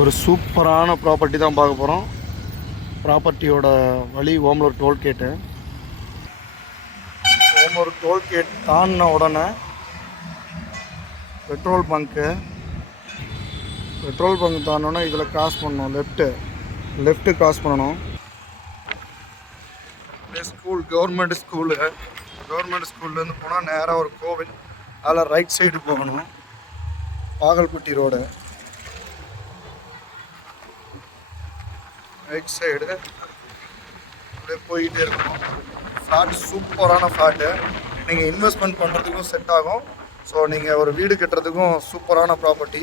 ஒரு சூப்பரான ப்ராப்பர்ட்டி தான் பார்க்க போகிறோம். ப்ராப்பர்ட்டியோட வழி ஓமலூர் டோல்கேட்டு. ஓமலூர் டோல்கேட் தாண்டின உடனே பெட்ரோல் பங்க்கு தாண்டினோன்னா இதில் கிராஸ் பண்ணணும். லெஃப்ட்டு கிராஸ் பண்ணணும். ஸ்கூல் கவர்மெண்ட் ஸ்கூல்லேருந்து போனால் நேராக ஒரு கோவில், அதில் ரைட் சைடு போகணும். பாகல்பட்டி ரோடு ரைட் சைடு அப்படியே போயிட்டே இருக்கும். ஃப்ளாட் சூப்பரான ஃப்ளாட்டு. நீங்கள் இன்வெஸ்ட்மெண்ட் பண்ணுறதுக்கும் செட் ஆகும். ஸோ நீங்கள் ஒரு வீடு கட்டுறதுக்கும் சூப்பரான ப்ராப்பர்ட்டி.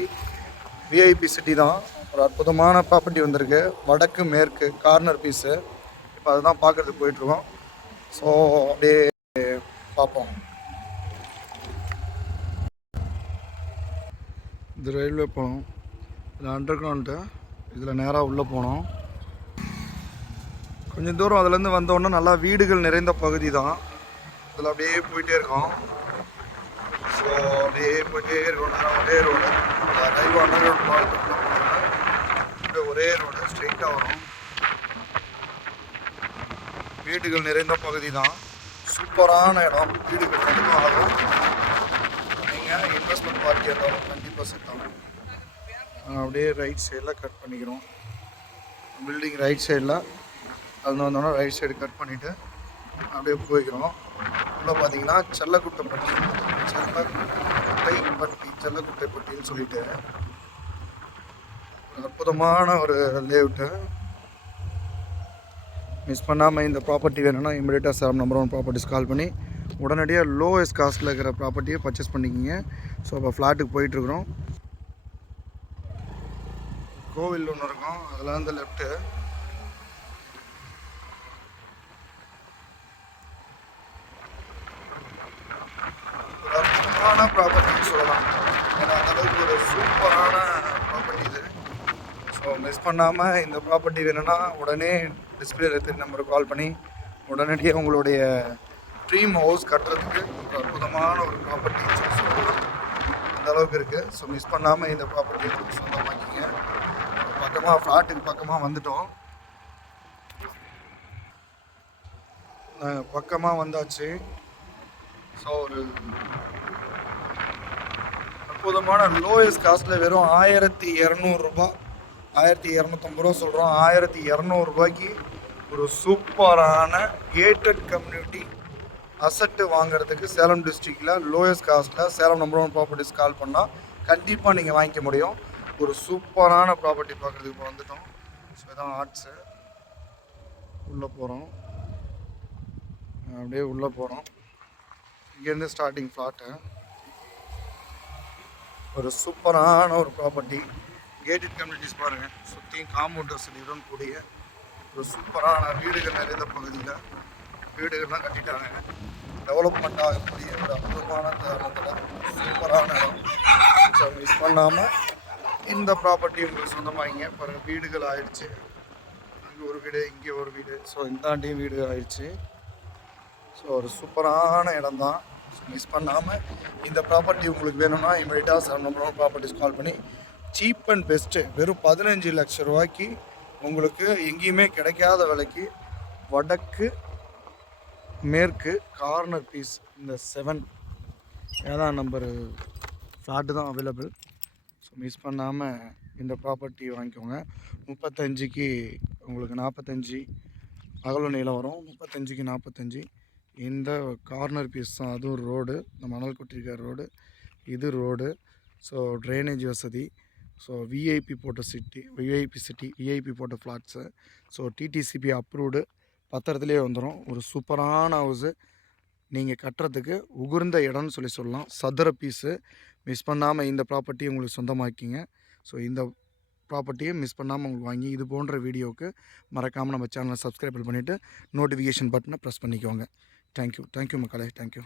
விஐபி சிட்டி தான். ஒரு அற்புதமான ப்ராப்பர்ட்டி வந்திருக்கு. வடக்கு மேற்கு கார்னர் பீஸு. இப்போ அதுதான் பார்க்குறதுக்கு போயிட்டுருக்கோம். ஸோ அப்படியே பார்ப்போம். இது ரயில்வே போகணும். இதில் அண்டர் கிரவுண்டு. இதில் நேராக உள்ளே போனோம். கொஞ்சம் தூரம் அதுலேருந்து வந்தோடனே நல்லா வீடுகள் நிறைந்த பகுதி தான். இதில் அப்படியே போயிட்டே இருக்கோம். ஸோ அப்படியே போயிட்டே இருக்கோம். நேரம் ஒரே ரோடு. ரயில்வே அண்டர் கிரவுண்ட் அப்படியே ஒரே ரோடு ஸ்ட்ரெயிட்டாக வரும். வீடுகள் நிறைந்த பகுதி தான். சூப்பரான இடம். வீடு கட்டுறதுக்கும் ஆகும். நீங்கள் இன்வெஸ்ட்மெண்ட் பார்ட்டியாக இருந்தாலும் கண்டிப்பாக செட் ஆகும். அப்படியே ரைட் சைடில் கட் பண்ணிக்கிறோம். பில்டிங் ரைட் சைடில் அது வந்தோன்னா ரைட் சைடு கட் பண்ணிவிட்டு அப்படியே போய்க்கிறோம். உள்ளே பார்த்தீங்கன்னா செல்லக்குட்டைப்பட்டின்னு சொல்லிட்டு அற்புதமான ஒரு லேஅவுட்டு. மிஸ் பண்ணாமல் இந்த ப்ராப்பர்ட்டி வேணும்னா இமீடியட்டாக சேலம் நம்பர் 1 ப்ராப்பர்ட்டிஸ் கால் பண்ணி உடனடியாக லோவஸ்ட் காஸ்ட்டில் இருக்கிற ப்ராப்பர்ட்டியை பர்ச்சேஸ் பண்ணிக்கிங்க. ஸோ இப்போ ஃப்ளாட்டுக்கு போயிட்டுருக்குறோம். கோவில் ஒன்று இருக்கும், அதில் வந்து லெஃப்ட்டு. ஒரு அற்புதமான ப்ராப்பர்ட்டின்னு சொல்லலாம். ஏன்னா அந்தளவுக்கு ஒரு சூப்பரான ப்ராப்பர்ட்டி இது. ஸோ மிஸ் பண்ணாமல் இந்த ப்ராப்பர்ட்டி வேணும்னா உடனே டிஸ்பிளே இருக்கிற நம்பருக்கு கால் பண்ணி உடனடியாக உங்களுடைய ட்ரீம் ஹவுஸ் கட்டுறதுக்கு ஒரு அற்புதமான ஒரு ப்ராப்பர்ட்டின்னு சொல்லலாம். அந்த அளவுக்கு இருக்குது. ஸோ மிஸ் பண்ணாமல் இந்த ப்ராப்பர்ட்டியை சொந்தமாக்கிங்க. பக்கமாக ஃப்ளாட்டுக்கு பக்கமாக வந்துட்டோம். பக்கமாக வந்தாச்சு. ஸோ ஒரு அற்புதமான லோயஸ்ட் காஸ்ட்டில் வெறும் 1200 ரூபா, 1250 ரூபா சொல்கிறோம். 1200 ரூபாய்க்கு ஒரு சூப்பரான கேட்டட் கம்யூனிட்டி அசட்டு வாங்குறதுக்கு சேலம் டிஸ்ட்ரிக்டில் லோயஸ்ட் காஸ்ட்டில் சேலம் நம்பர் 1 ப்ராப்பர்ட்டிஸ் கால் பண்ணால் கண்டிப்பாக நீங்கள் வாங்கிக்க முடியும். ஒரு சூப்பரான ப்ராப்பர்ட்டி பார்க்குறதுக்கு இப்போ வந்துட்டோம். ஸோ இதான் ஆர்ட்ஸு. உள்ளே போகிறோம். அப்படியே உள்ளே போகிறோம். இங்கேருந்து ஸ்டார்டிங் ஃப்ளாட்டு. ஒரு சூப்பரான ஒரு ப்ராப்பர்ட்டி. கேட்டட் கம்யூனிட்டிஸ் பாருங்கள். சுற்றியும் காம்பவுண்ட் வசதியுடன் கூடிய ஒரு சூப்பரான வீடுகள் நிறைந்த பகுதியில் வீடுகள்லாம் கட்டிட்டாங்க. டெவலப்மெண்ட் ஆகக்கூடிய ஒரு அற்புதமான தருணத்தில் சூப்பரான இடம். ஸோ மிஸ் பண்ணாமல் இந்த ப்ராப்பர்ட்டி உங்களுக்கு சொந்தமாகிங்க. பாருங்கள், வீடுகள் ஆயிடுச்சு. அங்கே ஒரு வீடு, இங்கே ஒரு வீடு. ஸோ இந்தாண்டியும் வீடு ஆயிடுச்சு. ஸோ ஒரு சூப்பரான இடம் தான். ஸோ மிஸ் பண்ணாமல் இந்த ப்ராப்பர்ட்டி உங்களுக்கு வேணும்னா இமீடியட்டாக சேலம் நம்பர் 1 ப்ராப்பர்ட்டிஸ் கால் பண்ணி சீப் அண்ட் பெஸ்ட்டு வெறும் 15 லட்சம் ரூபாய்க்கு உங்களுக்கு எங்கேயுமே கிடைக்காத விலைக்கு வடக்கு மேற்கு கார்னர் பீஸ் இந்த 7 நம்பர் ஃப்ளாட்டு தான் அவைலபிள். ஸோ மிஸ் பண்ணாமல் இந்த ப்ராப்பர்ட்டி வாங்கிக்கோங்க. 35க்கு உங்களுக்கு 45 அகல நீளம் வரும். 35க்கு 45 இந்த கார்னர் பீஸ் தான். அதுவும் ரோடு, இந்த மணல் கொட்டிருக்கிற ரோடு, இது ரோடு. ஸோ ட்ரைனேஜ் வசதி. ஸோ விஐபி போட்ட ஃப்ளாட்ஸு. ஸோ டிடிசிபி அப்ரூவ்டு, பத்திரத்துலேயே வந்துடும். ஒரு சூப்பரான ஹவுஸு. நீங்கள் கட்டுறதுக்கு உகுர்ந்த இடம்னு சொல்லலாம். சதுர பீஸு. மிஸ் பண்ணாமல் இந்த ப்ராப்பர்ட்டியை உங்களுக்கு சொந்தமாக்கிங்க. ஸோ இந்த ப்ராப்பர்ட்டியை மிஸ் பண்ணாமல் உங்களுக்கு வாங்கி இது போன்ற வீடியோவுக்கு மறக்காமல் நம்ம சேனலை சப்ஸ்கிரைப் பண்ணிவிட்டு நோட்டிஃபிகேஷன் பட்டனை ப்ரெஸ் பண்ணிக்கோங்க. தேங்க்யூ மக்களே. தேங்க்யூ.